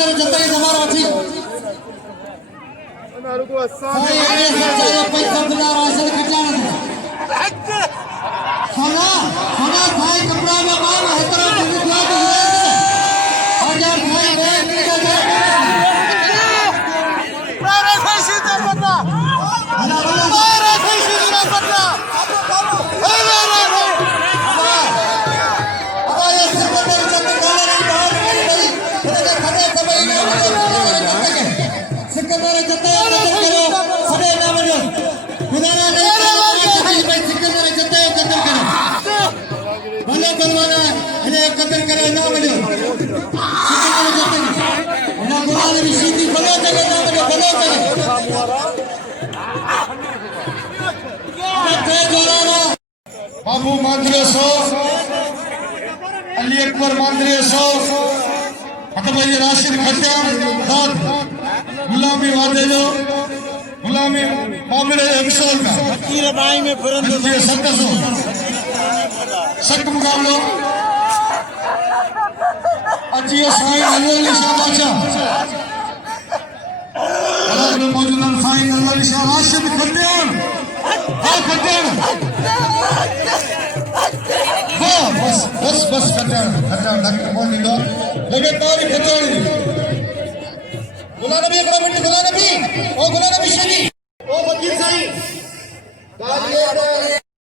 सिकंदर जतरी जमारो थी साई ये पैसा बिना राशन खजाना सोना सोना भाई कपड़ा में माल हतरा दिखला दे हजार भाई बैठ के जा सारे फैसी दे पता सारे फैसी दे पता सिकंदर जते करो सदे ना बनो खुदारा नहीं सिकंदर जते कदर करो भले करवाना है कदर करे ना बनो सिकंदर जते ना गुलाल भी सीधी भलो जगह ना बनो भलो जगह बाबू मांद्रे सो अली अकबर मांद्रे सो भाई राशिद खट्या दाद गुलामी वादे जो गुलामी मामले अफसर का फकीर बाई में फरंद से 700 सख्त मुकाबलो अजी साईं अली शाह बादशाह अलग में मौजूद साईं अली शाह राशिद खट्या हां खट्या बस बस बस खट्या खट्या डॉक्टर मोनी दो लगातार खटोड़ी गुलाम नबी अकरम गुलाम नबी ओ गुलाम नबी शनी ओ वकील साईं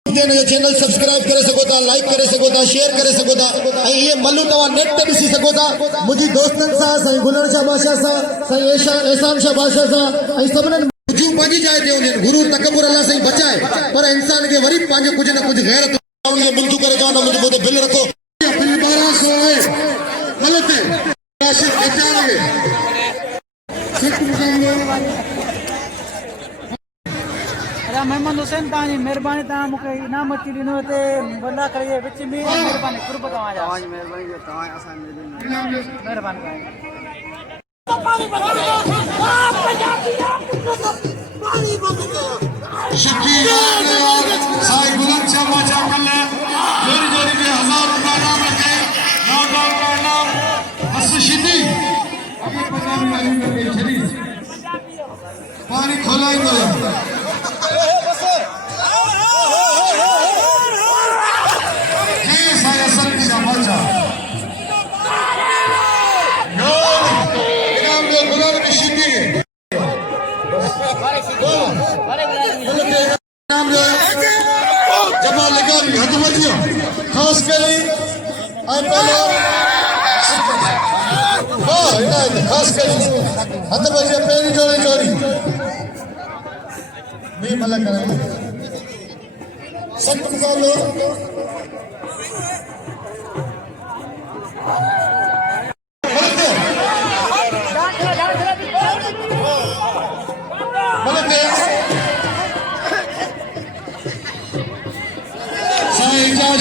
देने चैनल सब्सक्राइब करे सको था लाइक करे सको था शेयर करे सको था ये मल्लू तवा नेट पे ॾिसी सको था मुझी दोस्तन सा साईं गुलर शाह बादशाह सा साईं एहसान शाह बादशाह सा सभनन जो पंहिंजी जाइ ते हुजनि गुरु तकबर अल्लाह साईं बचाए पर इंसान के वरी पंहिंजो कुछ न कुछ गैरत उनके मुंतु करे जाओ ना मुझे बिल रखो बिल 1200 है गलत है राशिद बचाएंगे अरे मोहम्मद हुसैन तानी मेहरबानी ता मुके इनाम अची दिनो ते बंदा करे विच में मेहरबानी कुर्ब तवा जा मेहरबानी जो तवा आसान दे मेहरबानी पानी शकील साईं गुलाम शाह बादशाह कल्ला जोरी जोरी में 1000 रुपया नाम रखे नौजवान का नाम बस शिदी अभी पंजाबी वाली में शदी पानी खोलाएंगे जी साईं असल शाह बादशाह इनाम दो गुलाम की शिदी जमा लगा हद बजियो खास करे आई पहले खास करे हद बजियो पहली जोड़ी जोड़ी नहीं मलक कर सब मुकाबलो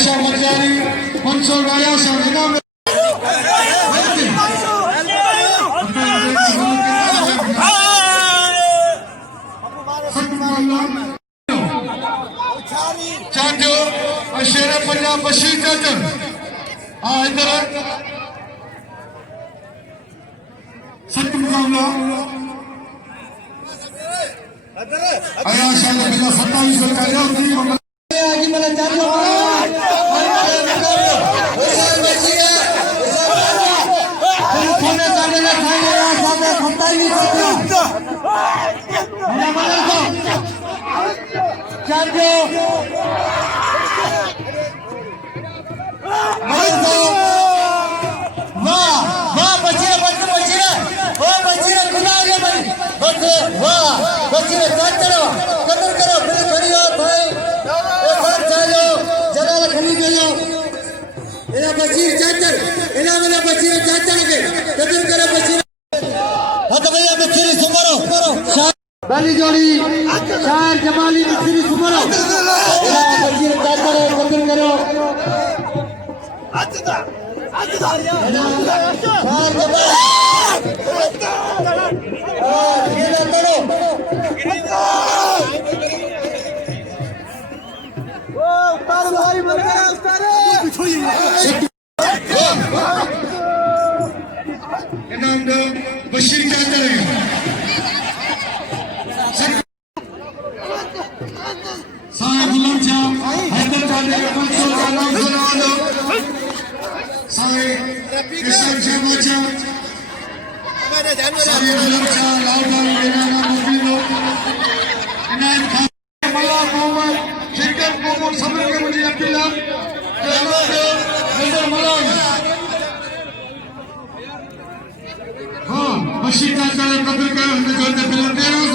शाह मजारी 500 गाया शाह चाचो शेर पंजाब बशीर चाचो हाँ इधर सत्य मुकाबला आया शाह 27 का आगे मेरा चाचो बशीर चाचर इना मेरा बशीर चाचर के कदर करे बशीर हद भैया बशीर सुमरो बाली जोड़ी शायर जमाली बशीर सुमरो इना बशीर चाचर कदर करो अच्छा अच्छा शायर जमाली ओ उतार भाई मर गया उतार इनाम दो मेहरबानी पंचो का नाम सुना दो सारे किसान समाचा सारे लड़का लाउडा लेना मुफीनो इनायत खान मला मोहम्मद शेखर मोहम्मद समर के मुझे अब्दुल्ला नजर मलाम हाँ मशीता का कब्र का नजर दे फिल्म दे रहा हूँ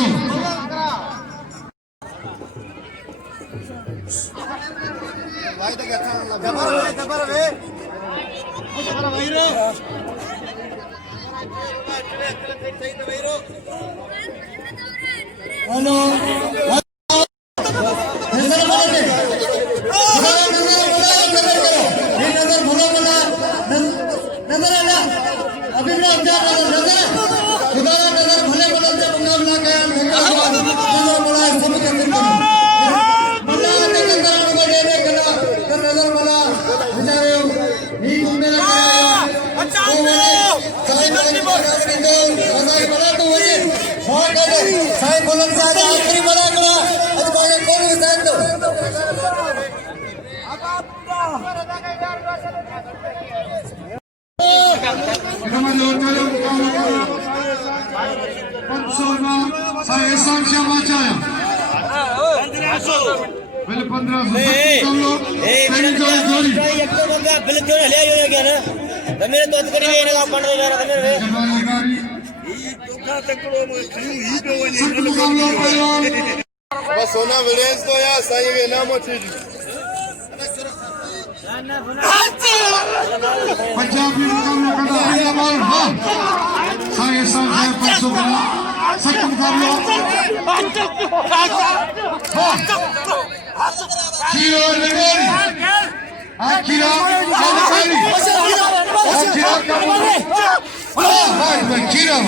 हेलो आखिरी बड़ा saya Esan Syamaca ya. Bel 1500 बस होना विलेज तो यार सही है ना मत पंजाबी मुकाबला करना है बॉल हां saya Esan saya 500 bola satu मुकाबला Kilo Negeri Akira Negeri Akira Kira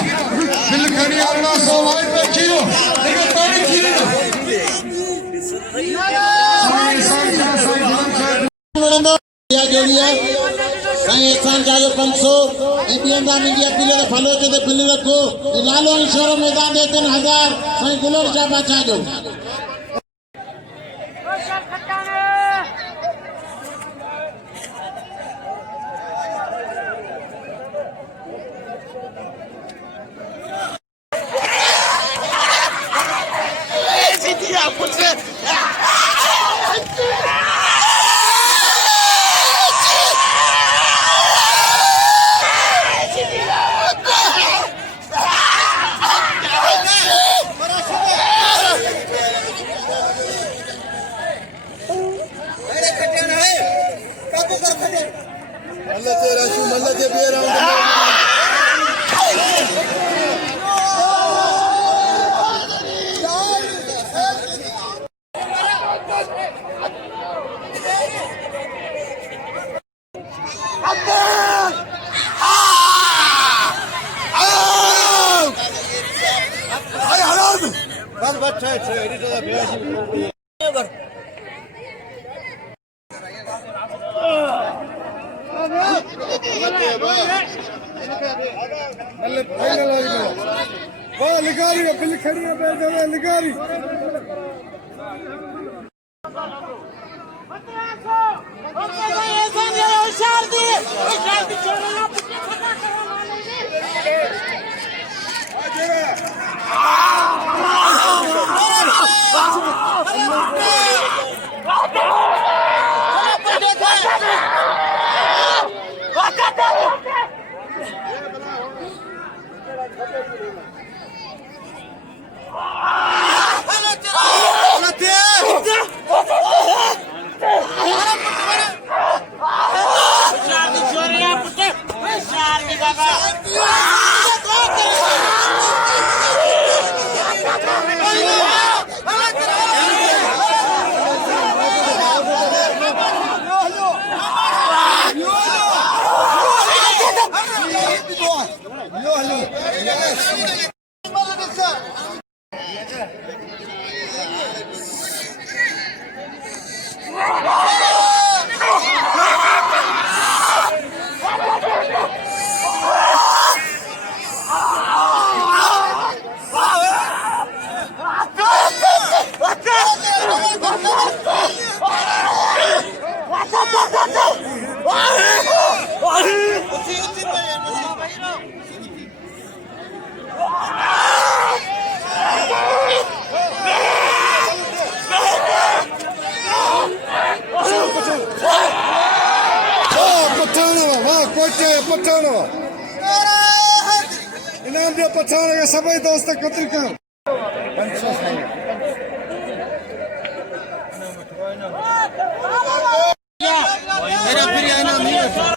Bilkani Allah Sohai Kilo Dengan tadi Kilo एहसान चाहिए 500 इंडियन इंडिया पिले फलो के पिले रखो लालो इंश्योर मैदान दे 3000 सही गुलर शाह बचा दो What the? पठाणो इनाम जो पठाण के सभी दोस्त कतल करो मेरा फिर इनाम नहीं है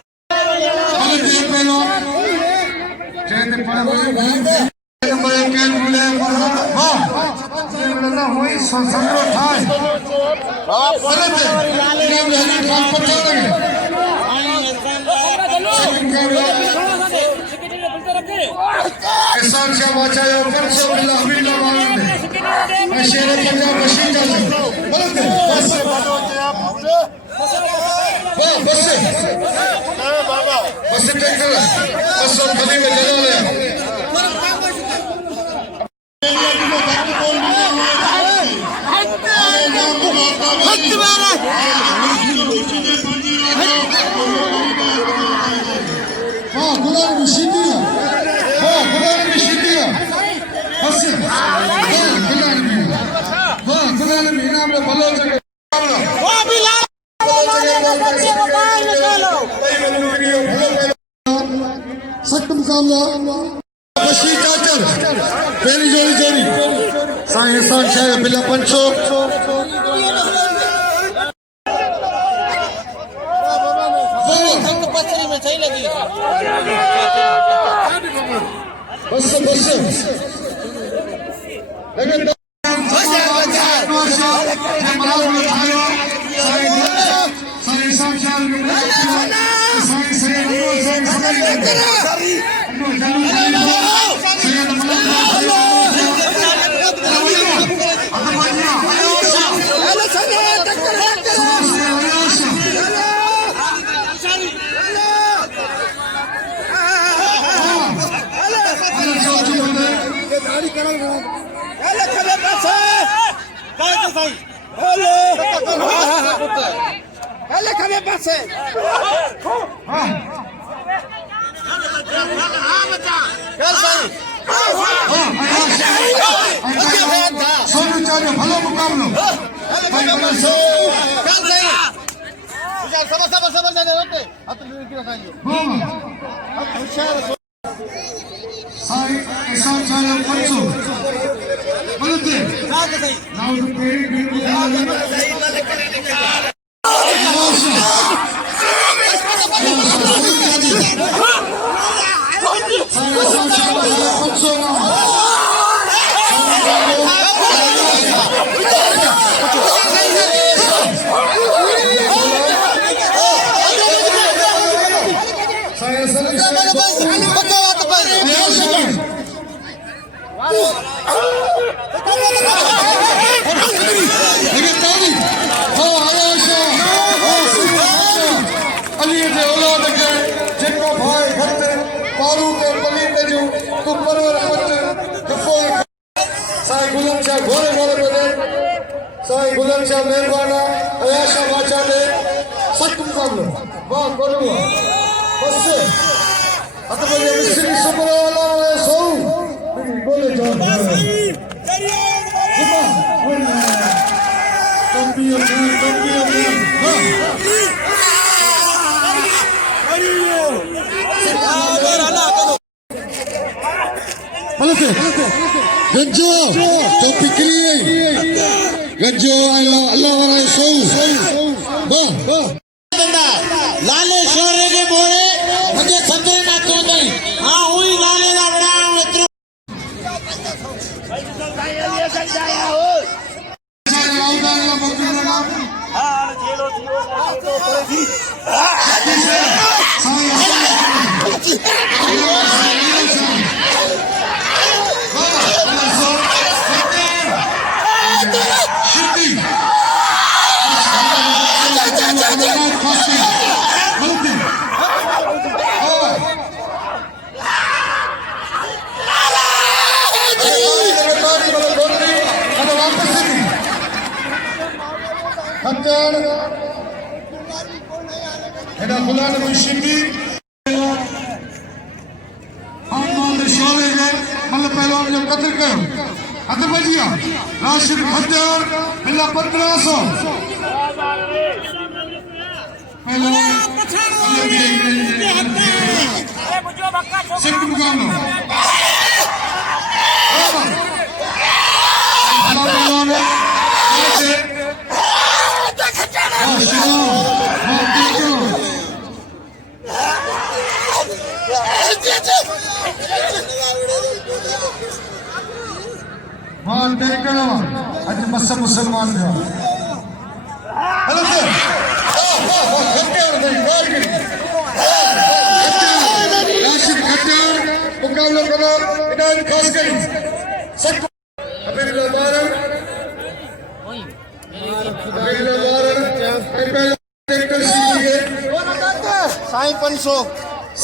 सख्त मुकाबला बशीर चाचर पहली जोड़ी जोड़ी साईं एहसान शाह बिला पंचो बस बस भलो मुकाबलो साईं एहसान शाह पंचो बोलते नाउ द साईं गुलम शाह मेहरबाना अयाशा बाचा ने सख्त मुकाबलो वाह कोलुआ बस अत बजे मिस्री सुपरा वाला सो बोले जान गंजो तो पिकली गंजो अल्लाह वाला सो लाले शोरे के बोले मुझे संतरे ना तो नहीं हाँ हुई लाले ना बड़ा मित्रों हेडा गुलाम मुशिंदी आमान शोले ने मल पहलवान जो कत्ल कयो हद बजिया राशिद खद्दार बिला 1500 सिख मुकाबला मान देखकर आज मस्त मुसलमान का हेलो सर राशिद खट्टर मुकाबला करो इनाम खास करी सब अबे लबारन पहले देखकर सीखिए साईं 500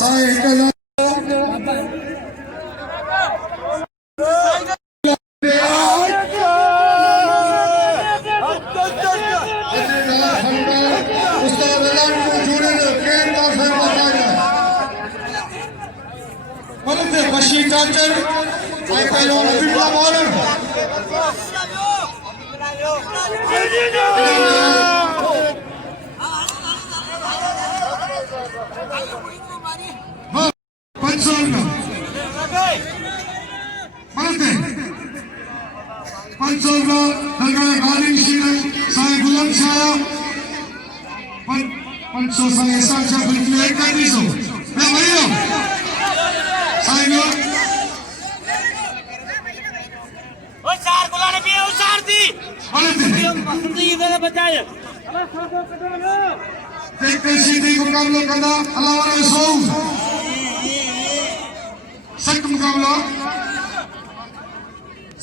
साईं बशीर चाचर आई पहलवान अब्दुल्ला मौलाना हाँ 500 का बनते 500 का दरगाह गाली शीर साईं बुलंद शाह 500 साईं एहसान शाह बिल्कुल 250 मैं भैया साईं चार गुलाने भी उसार दी बचाए देखते सीधी मुकाबला करना अल्लाह वाले सौ सख्त मुकाबला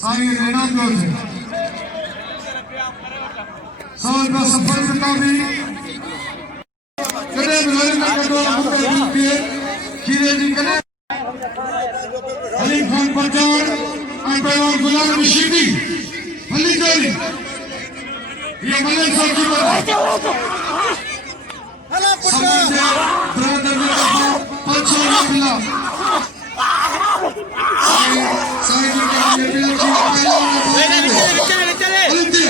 साईं रेना जोर से 100 रुपया सफर करता भी कड़े बिलोरी का कटोरा मुक्का दी खीरे जी कड़े अली खान परचार आई पहलवान गुलाम रशीदी अली जोरी ये मलक साहब की बात समझे ब्रदर ने कहा 500 रुपया साईं जी का ये भी अच्छी पहलवान चले अली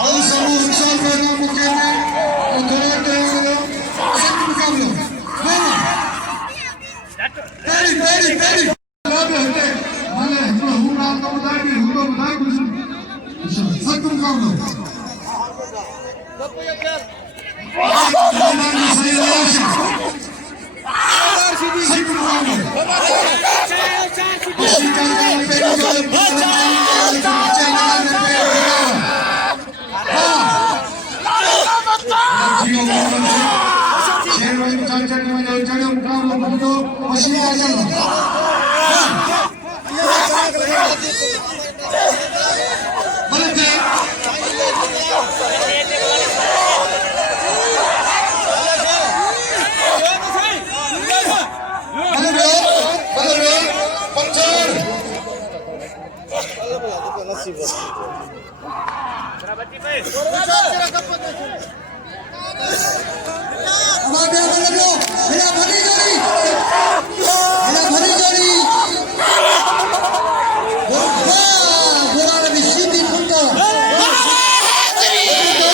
और सब इंसान का नाम मुझे में और थोड़ा देंगे सब मुकाबला तेरी लाभ होते माने हम नाम तो बताए भी हम तो बताए कुछ सब मुकाबला सही राशि सब मुकाबला इसी का शेरवानी चाचा ने मुझे जगह मुकाबला बुद्धो मशीन आ जाना बोलते बोलो पंचर हमारे मेरा भतीजोरी गुलाम रशीदी फुंडा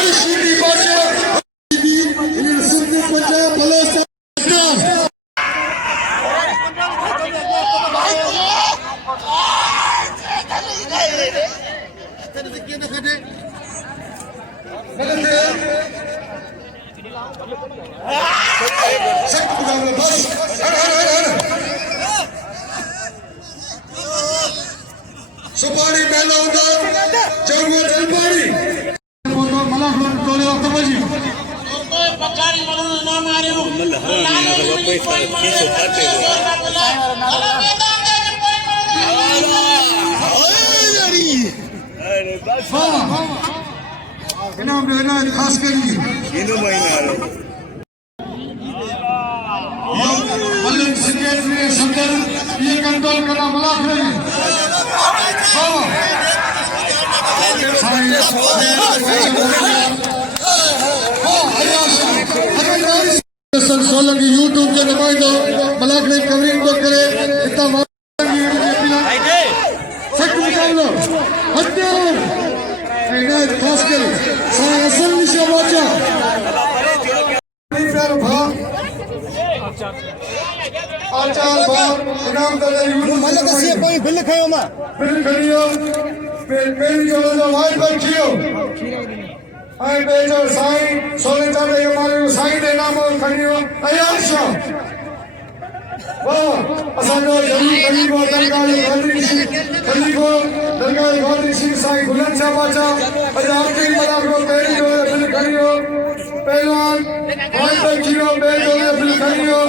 रशीदी बादशाह रशीदी पंजा बलोच सुपारी पहला होगा चौगो जलपारी मला टोले ऑक्टोबरजी पकारी मरन ना मारियो इनाम देना खास करिए मल्लिक सेक्रेटरी सदर ये कंट्रोल करना मलाक रहे सोलंकी यूट्यूब के नुमाइंदो मलाक ने कवरिंग तो करे इतना वालो हत्यार इनायत खास करे साईं असली शबाचा आचार भाव इनाम दले मल दसी कोई बिल खयो मां बिल खड़ियो पेरी जो वाइट बाइक थियो आई बेजो साईं सोने चाहे हमारे साईं दे नाम खड़ियो अयाशा वाह असानो जरूर खड़ियो दरगाह खड़ियो दरगाह गौरी सिंह साईं बुलंद शाह बाचा पंजाब के बड़ा को पेरी जो बिल खड़ियो पहलवान वाइट बाइक थियो बेजो बिल खड़ियो